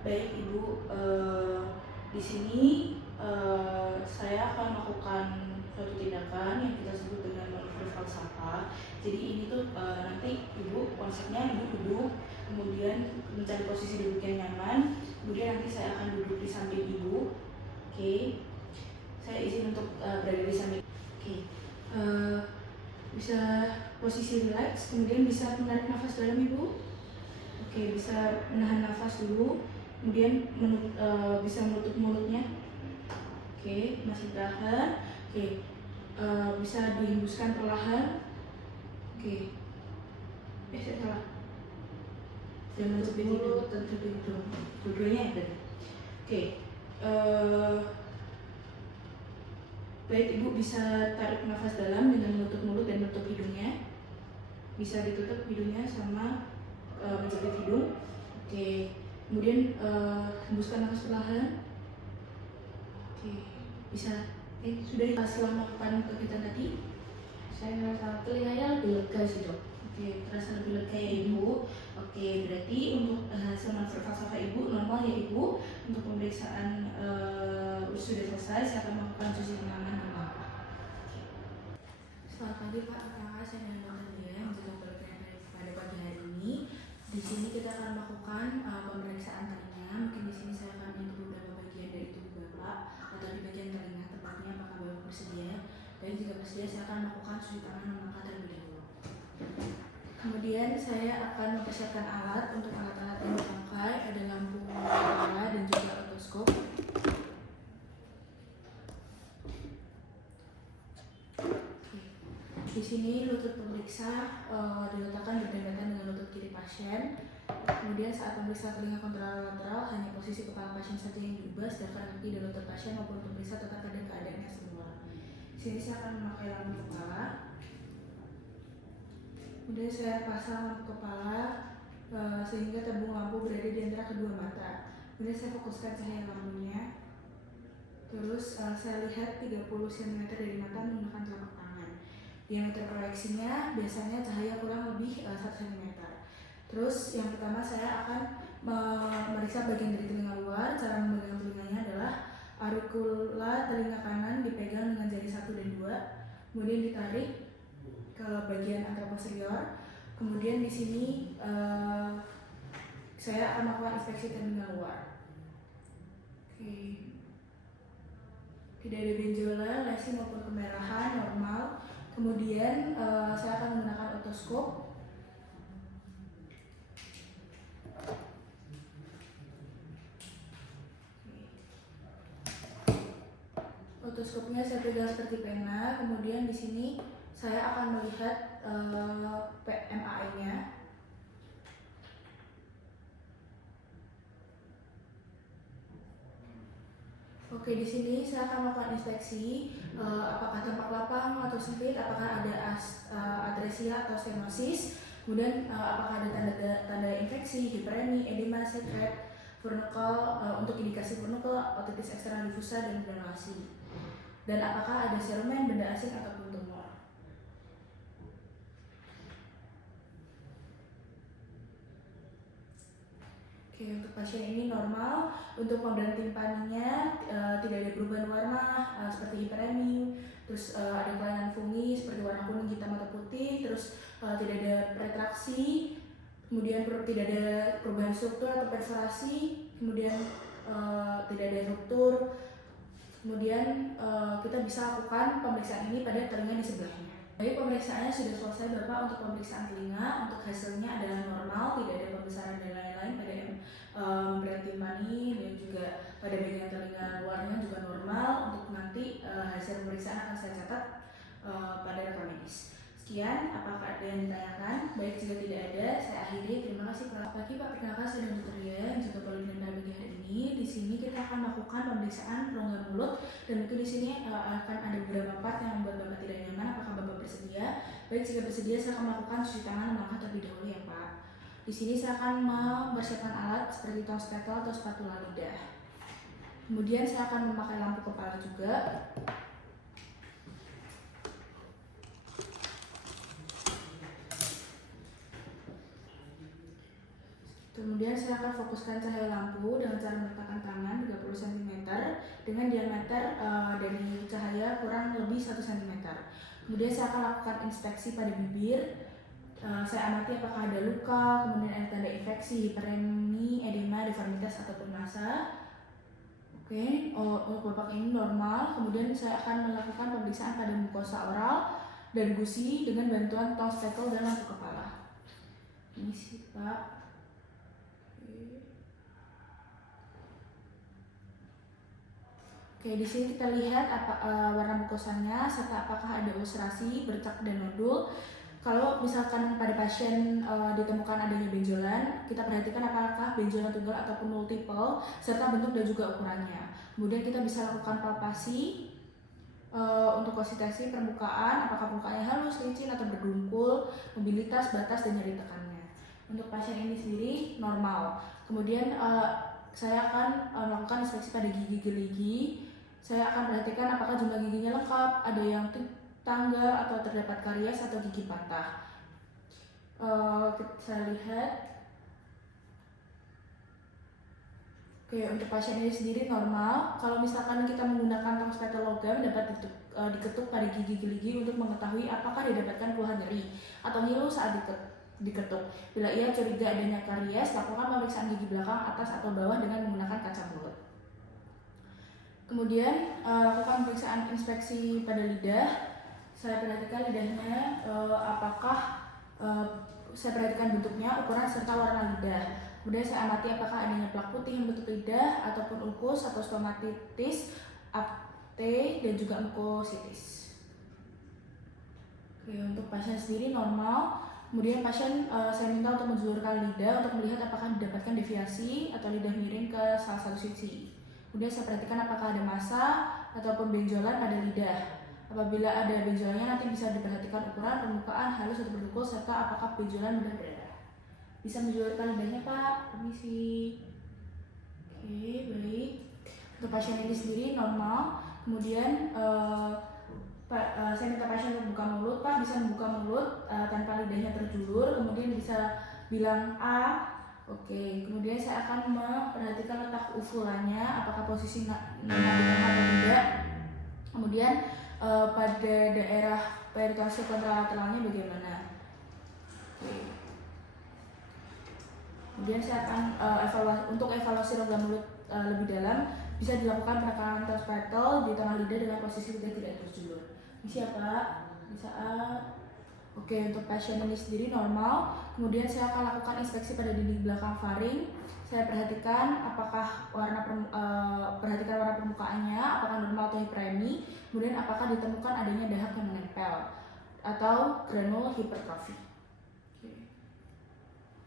Baik Ibu, di sini saya akan melakukan suatu tindakan yang kita sebut dengan manuver falsafah. Jadi ini tuh nanti Ibu konsepnya Ibu duduk, kemudian mencari posisi duduk yang nyaman, kemudian nanti saya akan duduk di samping Ibu. Oke, saya izin untuk berada di samping. Oke, bisa posisi relax, kemudian bisa menarik nafas dalam Ibu. Oke, bisa menahan nafas dulu, kemudian bisa menutup mulutnya. Oke, masih tahan. Oke, bisa dihembuskan perlahan. Oke, saya salah. Dan menutup mulut, tutup hidung. Dua-duanya ada. Oke, baik Ibu bisa tarik nafas dalam dengan menutup mulut dan menutup hidungnya. Bisa ditutup hidungnya sama menjepit hidung. Oke, kemudian hembuskan nafas perlahan. Oke, bisa. Sudah setelah melakukan kegiatan tadi, saya merasa telinganya lebih lega sih dok. Oke, terasa lebih lega ya Ibu. Oke, berarti untuk hasil manuver falsafah Ibu normal ya Ibu. Untuk pemeriksaan sudah selesai, saya akan melakukan cuci tangan dan mata. Selamat pagi Pak, perkenalkan saya dengan Dr. Dia yang juga berkenan pada pagi hari ini. Di sini kita akan melakukan pemeriksaan telinga. Mungkin di sini saya akan menyentuh beberapa bagian dari tubuh Bapak atau di bagian telinga, tepatnya apakah Bapak bersedia? Dan jika bersedia, saya akan melakukan cuci tangan dan mata terlebih dahulu. Kemudian saya akan mempersiapkan alat. Untuk alat-alat yang dipakai ada lampu kepala dan juga otoskop. Di sini lutut pemeriksa diletakkan berdekatan dengan lutut kiri pasien. Kemudian saat pemeriksa telinga kontralateral hanya posisi kepala pasien saja yang diubah, sedangkan kaki dan lutut pasien maupun pemeriksa tetap pada keadaannya semula. Di sini saya akan memakai lampu kepala. Kemudian saya pasang lampu kepala sehingga tabung lampu berada di antara kedua mata. Kemudian saya fokuskan cahaya lampunya. Terus saya lihat 30 cm dari mata menggunakan telapak tangan. Diameter proyeksinya biasanya cahaya kurang lebih 1 cm. Terus yang pertama saya akan memeriksa bagian dari telinga luar. Cara memegang telinganya adalah auricula telinga kanan dipegang dengan jari 1 dan 2, kemudian ditarik ke bagian antara posterior. Kemudian di sini saya akan melakukan inspeksi telinga luar. Oke. Tidak ada benjolan, lesi maupun kemerahan, normal. Kemudian saya akan menggunakan otoskop. Otoskopnya saya pegang seperti pena. Kemudian di sini saya akan melihat PMAI-nya. Oke, di sini saya akan melakukan inspeksi apakah tampak lapang atau sempit, apakah ada atresia atau stenosis, kemudian apakah ada tanda infeksi, hiperemi, edema, secret, furnicle untuk indikasi furnicle, otitis eksternal diffusa dan granulasi. Dan apakah ada serumen, benda asing ataupun tumor. Oke, untuk pasien ini normal. Untuk pemberian timpaninya tidak ada perubahan warna seperti hiperemi, terus ada kelainan fungi seperti warna kuning, hitam atau putih, terus tidak ada retraksi, kemudian tidak ada perubahan struktur atau perforasi, kemudian tidak ada ruptur. Kemudian kita bisa lakukan pemeriksaan ini pada telinga di sebelahnya. Baik, pemeriksaannya sudah selesai Bapak. Untuk pemeriksaan telinga, untuk hasilnya adalah normal, tidak ada pembesaran dan lain-lain pada pemberian timpani dan juga pada bagian telinga luarnya juga normal. Untuk nanti hasil pemeriksaan akan saya catat pada rekam medis. Sekian, apakah ada yang ditanyakan? Baik, jika tidak ada, saya akhiri. Terima kasih. Selamat pagi Pak, perkenalkan saya Dr. Ria yang juga perlu pada pagi hari ini. Di sini kita akan melakukan pemeriksaan rongga mulut dan itu di sini akan ada beberapa part yang membuat Bapak tidak nyaman. Apakah Bapak bersedia? Baik, jika bersedia saya akan melakukan cuci tangan dan mata terlebih dahulu ya Pak. Di sini saya akan mempersiapkan alat seperti tong spekel atau spatula lidah. Kemudian saya akan memakai lampu kepala juga. Kemudian saya akan fokuskan cahaya lampu dengan cara meletakkan tangan 30 cm dengan diameter dari cahaya kurang lebih 1 cm. Kemudian saya akan lakukan inspeksi pada bibir. Saya amati apakah ada luka, kemudian ada tanda infeksi, hiperemi, edema, deformitas ataupun massa. Oke, untuk babak ini normal. Kemudian saya akan melakukan pemeriksaan pada mukosa oral dan gusi dengan bantuan tong speckle dan lampu kepala. Ini sih Pak. Oke, di sini kita lihat warna mukosanya serta apakah ada ulcerasi, bercak dan nodul. Kalau misalkan pada pasien ditemukan adanya benjolan, kita perhatikan apakah benjolan tunggal ataupun multiple serta bentuk dan juga ukurannya. Kemudian kita bisa lakukan palpasi untuk konsistensi permukaan, apakah permukaannya halus, licin atau berdungkul, mobilitas, batas dan nyeri tekannya. Untuk pasien ini sendiri normal. Kemudian saya akan melakukan inspeksi pada gigi gerigi. Saya akan perhatikan apakah jumlah giginya lengkap, ada yang tanggal atau terdapat karies atau gigi patah. Saya lihat. Oke, untuk pasien ini sendiri normal. Kalau misalkan kita menggunakan tong speckle logam dapat diketuk pada gigi gerigi untuk mengetahui apakah didapatkan keluhan nyeri atau ngilu saat diketuk. Bila ia curiga adanya karies, lakukan pemeriksaan gigi belakang, atas atau bawah dengan menggunakan kaca mulut. Kemudian lakukan pemeriksaan inspeksi pada lidah. Saya perhatikan lidahnya saya perhatikan bentuknya, ukuran serta warna lidah. Kemudian saya amati apakah adanya plak putih yang menutup lidah ataupun ulkus atau stomatitis, apte dan juga mukositis. Oke, untuk pasien sendiri normal. Kemudian pasien saya minta untuk menjulurkan lidah untuk melihat apakah didapatkan deviasi atau lidah miring ke salah satu sisi. Kemudian saya perhatikan apakah ada massa ataupun benjolan pada lidah. Apabila ada benjolannya nanti bisa diperhatikan ukuran, permukaan, halus atau berdengkul serta apakah benjolan mudah berdarah. Bisa menjulurkan lidahnya Pak, permisi. Oke, baik. Untuk pasien ini sendiri normal. Kemudian saya minta pasien untuk buka mulut, Pak bisa membuka mulut tanpa lidahnya terjulur, kemudian bisa bilang A. Oke, kemudian saya akan memperhatikan letak uvulannya, apakah posisi di tengah atau tidak. Kemudian pada daerah peritonsel kontralateralnya bagaimana. Oke. Kemudian saya akan untuk evaluasi rongga mulut lebih dalam, bisa dilakukan penekanan tong speckle di tengah lidah dengan posisi lidah tidak terjulur. Siapa? Bisa A. Oke, untuk pasien ini sendiri normal. Kemudian saya akan lakukan inspeksi pada dinding belakang faring. Saya perhatikan apakah warna permukaannya, apakah normal atau hiperemi. Kemudian apakah ditemukan adanya dahak yang menempel atau granul hipertrofi.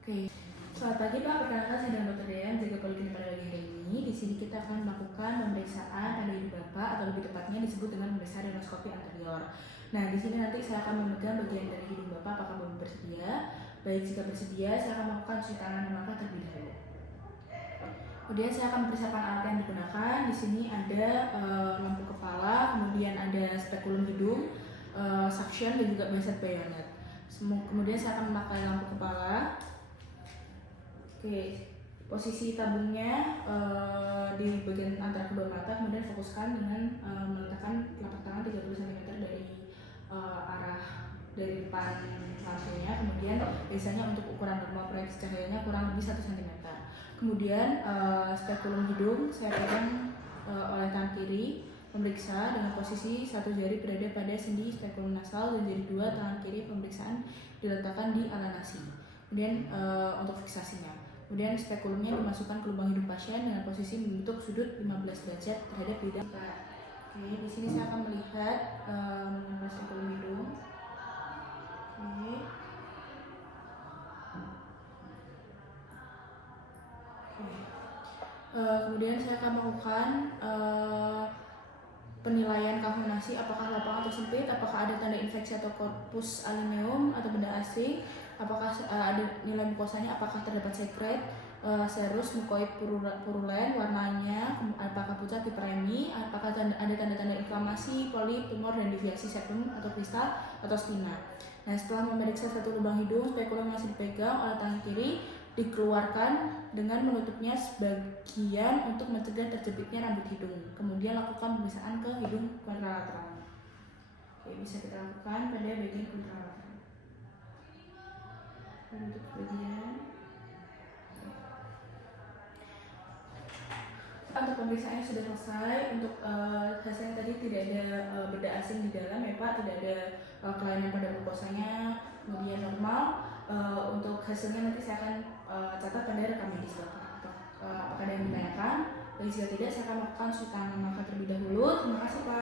Oke. Selamat pagi Pak, perkenalkan saya dengan Dr. Dean, jaga poliklinik pada pagi hari ini. Di sini kita akan melakukan pemeriksaan pada hidung Bapak atau lebih tepatnya disebut dengan pemeriksaan rinoskopi anterior. Nah, di sini nanti saya akan memegang bagian dari hidung Bapak, apakah Bapak bersedia? Baik, jika bersedia, saya akan melakukan cuci tangan dan mata terlebih dahulu. Kemudian saya akan mempersiapkan alat yang digunakan. Di sini ada lampu kepala, kemudian ada spekulum hidung, suction dan juga baset bayonet. Kemudian saya akan memakai lampu kepala. Oke, posisi tabungnya di bagian antara kedua mata, kemudian fokuskan dengan meletakkan telapak tangan 30 cm dari depan lampunya. Kemudian biasanya untuk ukuran normal proyeksi cahayanya kurang lebih 1 cm. Kemudian spekulum hidung saya pegang oleh tangan kiri, memeriksa dengan posisi satu jari berada pada sendi spekulum nasal dan jari dua tangan kiri pemeriksaan diletakkan di ala nasi. Kemudian untuk fiksasinya. Kemudian spekulumnya dimasukkan ke lubang hidung pasien dengan posisi membentuk sudut 15 derajat terhadap lidah. Oke, di sini saya akan melihat menggunakan spekulum hidung. Oke. Kemudian saya akan melakukan penilaian kahunasi, apakah lapang atau sempit, apakah ada tanda infeksi atau corpus alineum atau benda asing, apakah ada nilai mukosanya, apakah terdapat sekret, serus, mukoid purulen, warnanya, apakah pucat, hiperemi, apakah ada tanda-tanda inflamasi, polip, tumor, dan deviasi septum atau kristal atau stina. Nah, setelah memeriksa satu lubang hidung, spekulum masih dipegang oleh tangan kiri, dikeluarkan dengan menutupnya sebagian untuk mencegah terjepitnya rambut hidung. Kemudian lakukan pemeriksaan ke hidung kontralateral. Oke, bisa kita lakukan pada bagian kontralateral. Untuk bagian untuk pemeriksaannya sudah selesai. Untuk hasilnya tadi tidak ada benda asing di dalam ya Pak, tidak ada kelainan pada mukosanya, kemudian normal. Untuk hasilnya nanti saya akan catat pada rekam medis Bapak. Apakah ada yang ditanyakan? Dan jika tidak, saya akan melakukan swab tangan mata terlebih dahulu. Terima kasih Pak.